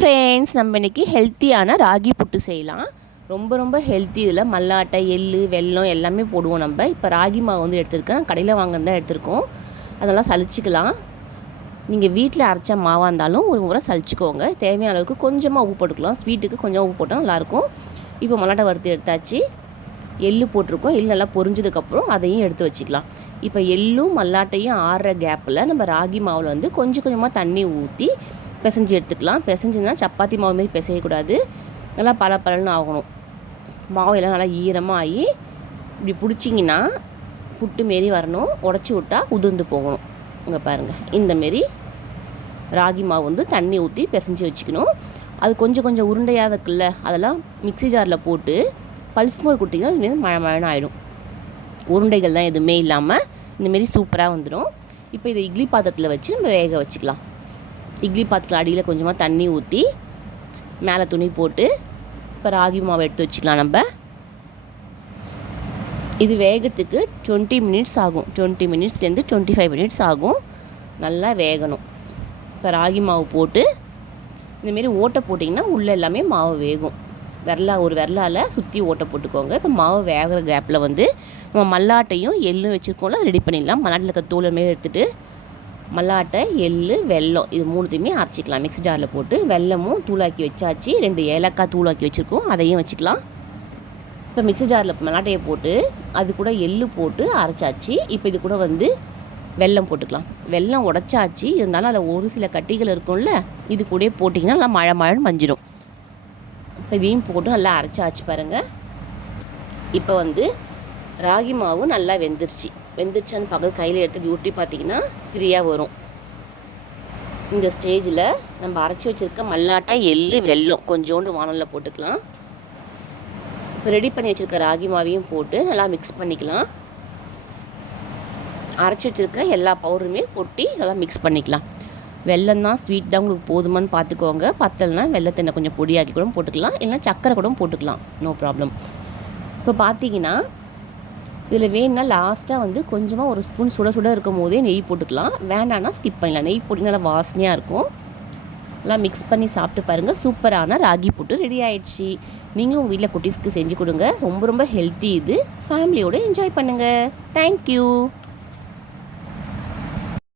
Friends நம்ம இன்றைக்கி ஹெல்த்தியான ராகி புட்டு செய்யலாம். ரொம்ப ரொம்ப ஹெல்த்தி இதில் மல்லாட்டை எள் வெல்லம் எல்லாமே போடுவோம் நம்ம. இப்போ ராகி மாவு வந்து எடுத்திருக்கேன். கடையில் வாங்கினது தான் எடுத்திருக்கோம். அதெல்லாம் சலிச்சிக்கலாம். நீங்கள் வீட்டில் அரைச்ச மாவாக இருந்தாலும் ஒரு முறை சலிச்சிக்கோங்க. தேவையான அளவுக்கு கொஞ்சமாக உப்பு போட்டுக்கலாம். ஸ்வீட்டுக்கு கொஞ்சம் உப்பு போட்டால் நல்லாயிருக்கும். இப்போ மல்லாட்டை வறுத்து எடுத்தாச்சு. எள்ளு போட்டிருக்கோம். எள் நல்லா பொரிஞ்சதுக்கப்புறம் அதையும் எடுத்து வச்சுக்கலாம். இப்போ எள்ளும் மல்லாட்டையும் ஆறுற கேப்பில் நம்ம ராகி மாவில் வந்து கொஞ்சம் கொஞ்சமாக தண்ணி ஊற்றி பிசைஞ்சு எடுத்துக்கலாம். பிசைஞ்சுன்னா சப்பாத்தி மாவு மாரி பிசையக்கூடாது. நல்லா பல பலன்னு ஆகணும். மாவு எல்லாம் நல்லா ஈரமாக ஆகி இப்படி பிடிச்சிங்கன்னா புட்டு மாரி வரணும். உடச்சி விட்டா உதிர்ந்து போகணும். இங்கே பாருங்கள் இந்தமாரி ராகி மாவு வந்து தண்ணி ஊற்றி பிசைஞ்சு வச்சுக்கணும். அது கொஞ்சம் கொஞ்சம் உருண்டையாக இருக்குல்ல அதெல்லாம் மிக்ஸி ஜாரில் போட்டு பல்ஸ் மோர் கொடுத்தீங்கன்னா இதுமாரி மழை மழைன்னு ஆகிடும் உருண்டைகள் தான் எதுவுமே இல்லாமல் இந்தமாரி சூப்பராக வந்துடும் இப்போ இதை இட்லி பாத்திரத்தில் வச்சு நம்ம வேக வச்சுக்கலாம். இட்லி பாத்திரத்தில் அடியில் கொஞ்சமாக தண்ணி ஊற்றி மேலே துணி போட்டு இப்போ ராகி மாவு எடுத்து வச்சுக்கலாம் நம்ம. இது வேகிறதுக்கு டுவெண்ட்டி மினிட்ஸ் ஆகும். டுவெண்ட்டி மினிட்ஸ்லேருந்து டுவெண்ட்டி ஃபைவ் மினிட்ஸ் ஆகும். நல்லா வேகணும். இப்போ ராகி மாவு போட்டு இந்தமாரி ஓட்டை போட்டிங்கன்னா உள்ளே எல்லாமே மாவு வேகும். விரலா ஒரு விரலால் சுற்றி ஓட்டை போட்டுக்கோங்க. இப்போ மாவு வேகிற கேப்பில் வந்து நம்ம மல்லாட்டையும் எள்ளும் வச்சுருக்கோம்ல ரெடி பண்ணிடலாம். மல்லாட்டில் இருக்க தூளை எடுத்துகிட்டு மல்லாட்டை எள் வெல்லம் இது மூணுத்தையுமே அரைச்சிக்கலாம். மிக்ஸி ஜாரில் போட்டு வெல்லமும் தூளாக்கி வச்சாச்சு. ரெண்டு ஏலக்காய் தூளாக்கி வச்சுருக்கோம். அதையும் வச்சுக்கலாம். இப்போ மிக்ஸி ஜாரில் மல்லாட்டையை போட்டு அது கூட எள்ளு போட்டு அரைச்சாச்சு. இப்போ இது கூட வந்து வெல்லம் போட்டுக்கலாம். வெல்லம் உடச்சாச்சு. இருந்தாலும் அதில் ஒரு சில கட்டிகள் இருக்கும்ல இது கூட போட்டிங்கன்னா நல்லா மழை மழைன்னு மஞ்சிடும் இப்போ இதையும் போட்டு நல்லா அரைச்சாச்சு பாருங்கள் இப்போ வந்து ராகி மாவு நல்லா வெந்துருச்சு. வெந்துருச்சான்னு பகல் கையில் எடுத்து இப்படி ஊட்டி பார்த்தீங்கன்னா ஃப்ரீயாக வரும். இந்த ஸ்டேஜில் நம்ம அரைச்சி வச்சுருக்க மல்லாட்டை எள்ளு வெல்லம் கொஞ்சோண்டு வானலில் போட்டுக்கலாம். இப்போ ரெடி பண்ணி வச்சுருக்க ராகி மாவையும் போட்டு நல்லா மிக்ஸ் பண்ணிக்கலாம். அரைச்சி வச்சுருக்க எல்லா பவுடருமே கொட்டி நல்லா மிக்ஸ் பண்ணிக்கலாம். வெல்லம் தான் ஸ்வீட் தான் உங்களுக்கு போதுமான்னு பார்த்துக்கோங்க. பத்தலைனா வெள்ளத்தெண்ணெய் கொஞ்சம் பொடியாக்கி கூட போட்டுக்கலாம். இல்லைனா சக்கரை கூட போட்டுக்கலாம். நோ ப்ராப்ளம் இப்போ பார்த்தீங்கன்னா இதில் வேணுன்னா லாஸ்ட்டாக வந்து கொஞ்சமாக ஒரு ஸ்பூன் சுட சுட இருக்கும் போதே நெய் போட்டுக்கலாம். வேண்டான்னா ஸ்கிப் பண்ணிடலாம். நெய் போட்டு நல்லா வாசனையாக இருக்கும். நல்லா மிக்ஸ் பண்ணி சாப்பிட்டு பாருங்கள் சூப்பரான ராகி புட்டு ரெடி ஆயிடுச்சு. நீங்களும் வீட்டில் குட்டீஸ்க்கு செஞ்சு கொடுங்க. ரொம்ப ரொம்ப ஹெல்த்தி இது. ஃபேமிலியோடு என்ஜாய் பண்ணுங்கள் தேங்க்யூ